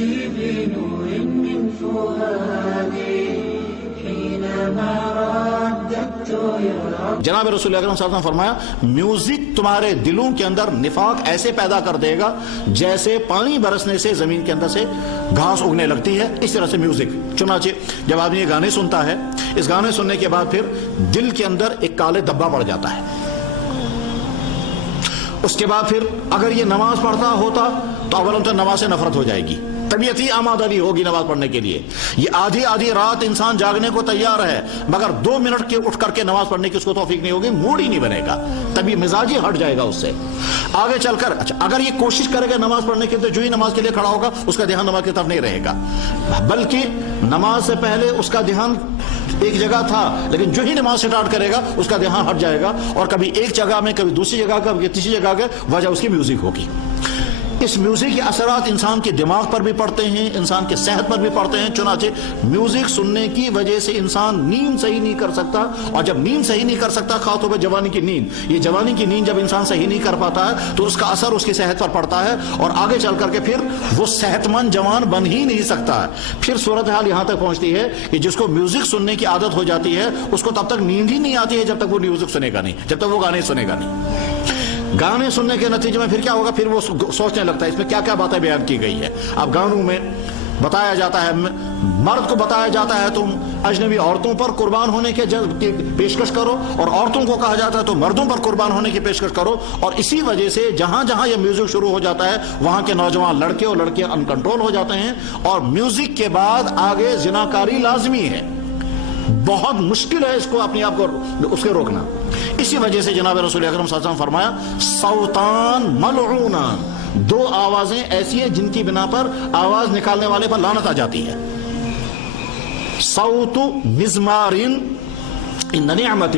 نفسي بنور من فؤادي حينما رددت يا رب. جناب رسول اکرم صلی اللہ علیہ وسلم نے فرمایا میوزک تمہارے دلوں کے اندر نفاق ایسے پیدا کر دے گا جیسے پانی برسنے سے زمین کے اندر سے گھاس اگنے لگتی ہے، اس طرح سے میوزک. چنانچہ جب آدمی یہ گانے سنتا ہے، اس گانے سننے کے بعد پھر دل کے اندر ایک کالے دبا پڑ جاتا ہے. اس کے بعد پھر اگر یہ نماز پڑھتا ہوتا تو اولاً تو نماز سے نفرت ہو جائے گی، طبیعت ہی آمادہ نہیں ہوگی نماز پڑھنے کے لیے. یہ آدھی رات انسان جاگنے کو تیار ہے مگر 2 منٹ کے اٹھ کر کے نماز پڑھنے کی اس کو توفیق نہیں ہوگی، موڈ ہی نہیں بنے گا، تبھی مزاج ہی ہٹ جائے گا اس سے. آگے چل کر اچھا اگر یہ کوشش کرے گا نماز پڑھنے کے لیے، جو ہی نماز کے لیے کھڑا ہوگا اس کا دھیان نماز کی طرف نہیں رہے گا، بلکہ نماز سے پہلے اس کا دھیان ایک جگہ تھا، لیکن جو ہی نماز سٹارٹ کرے گا اس کا دھیان ہٹ جائے گا، اور کبھی ایک جگہ میں، کبھی دوسری جگہ، کبھی تیسری جگہ کے، وجہ اس کی میوزک ہوگی. اس میوزک کے اثرات انسان کے دماغ پر بھی پڑتے ہیں، انسان کے صحت پر بھی پڑتے ہیں. چنانچہ میوزک سننے کی وجہ سے انسان نیند صحیح نہیں کر سکتا، اور جب نیند صحیح نہیں کر سکتا، خاص طور پہ جوانی کی نیند، یہ جوانی کی نیند جب انسان صحیح نہیں کر پاتا ہے تو اس کا اثر اس کی صحت پر پڑتا ہے، اور آگے چل کر کے پھر وہ صحت مند جوان بن ہی نہیں سکتا ہے. پھر صورتحال یہاں تک پہنچتی ہے کہ جس کو میوزک سننے کی عادت ہو جاتی ہے اس کو تب تک نیند ہی نہیں آتی ہے جب تک وہ میوزک سنے گا نہیں، جب تک وہ گانے سنے گا نہیں. گانے سننے کے نتیجے میں پھر کیا ہوگا، پھر وہ سوچنے لگتا ہے اس میں کیا کیا باتیں بیان کی گئی ہے. اب گانوں میں بتایا جاتا ہے، مرد کو بتایا جاتا ہے تم اجنبی عورتوں پر قربان ہونے کی پیشکش کرو، اور عورتوں کو کہا جاتا ہے تو مردوں پر قربان ہونے کی پیشکش کرو. اور اسی وجہ سے جہاں جہاں یہ میوزک شروع ہو جاتا ہے وہاں کے نوجوان لڑکے اور لڑکیاں ان کنٹرول ہو جاتے ہیں، اور میوزک کے بعد آگے زناکاری لازمی ہے. بہت مشکل ہے اس کو اپنے آپ کو اس کے روکنا. اسی وجہ سے جناب رسول اکرم صلی اللہ علیہ وسلم فرمایا صوتان ملعونان، 2 آوازیں ایسی ہیں جن کی بنا پر آواز نکالنے والے پر لعنت آ جاتی ہے. صوت مزمار ان نعمت،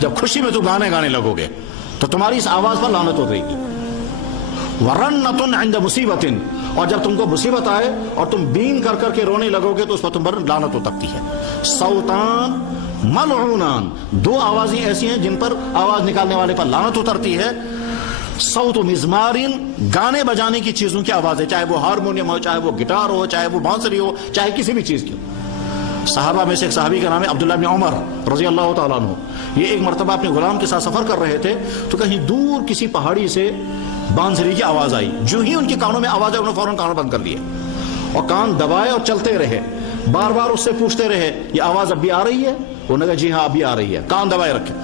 جب خوشی میں تو گانے لگو گے تو تمہاری اس آواز پر لعنت ہو گئی. ورنۃ عند مصیبت، اور جب تم کو مصیبت آئے اور تم بین کر کر کے رونے لگو گے تو اس پر تم پر لعنت ہو سکتی ہے. صوتان ملعونان، 2 آوازیں ایسی ہیں جن پر آواز نکالنے والے پر لعنت اترتی ہے. صوت مزمار، گانے بجانے کی چیزوں کی آوازیں، چاہے وہ ہارمونیم ہو، چاہے وہ گٹار ہو، چاہے وہ بانسری ہو، چاہے کسی بھی چیز کی ہو. صحابہ میں سے ایک صحابی کا نام ہے عبداللہ بن عمر رضی اللہ تعالیٰ عنہ. یہ ایک مرتبہ اپنے غلام کے ساتھ سفر کر رہے تھے تو کہیں دور کسی پہاڑی سے بانسری کی آواز آئی. جو ہی ان کے کانوں میں آواز آئی انہوں نے فوراً کان بند کر لیے اور کان دبائے اور چلتے رہے. بار بار اس سے پوچھتے رہے یہ آواز اب بھی آ رہی ہے؟ انہوں نے کہا جی ہاں اب بھی آ رہی ہے. کان دبائے رکھے.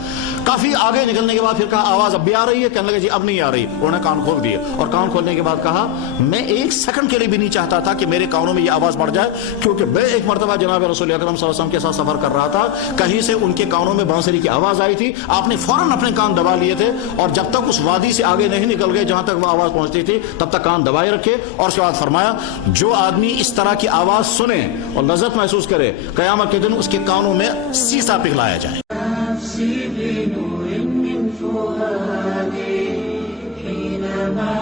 کافی آگے نکلنے کے بعد پھر کہا آواز اب بھی آ رہی ہے؟ کہنے لگے جی اب نہیں آ رہی. انہوں نے کان کھول دیے اور کان کھولنے کے بعد کہا میں 1 سیکنڈ کے لیے بھی نہیں چاہتا تھا کہ میرے کانوں میں یہ آواز پڑ جائے، کیونکہ میں ایک مرتبہ جناب رسول اکرم صلی اللہ علیہ وسلم کے ساتھ سفر کر رہا تھا، کہیں سے ان کے کانوں میں بانسری کی آواز آئی تھی. آپ نے فوراً اپنے کان دبا لیے تھے اور جب تک اس وادی سے آگے نہیں نکل گئے جہاں تک وہ آواز پہنچتی تھی تب تک کان دبائے رکھے. اور اس کے بعد فرمایا جو آدمی اس طرح کی آواز سنے اور لذت محسوس کرے قیامت کے دن اس کے کانوں میں سیسا پگھلایا جائے. نفسي بنور من فؤادي حينما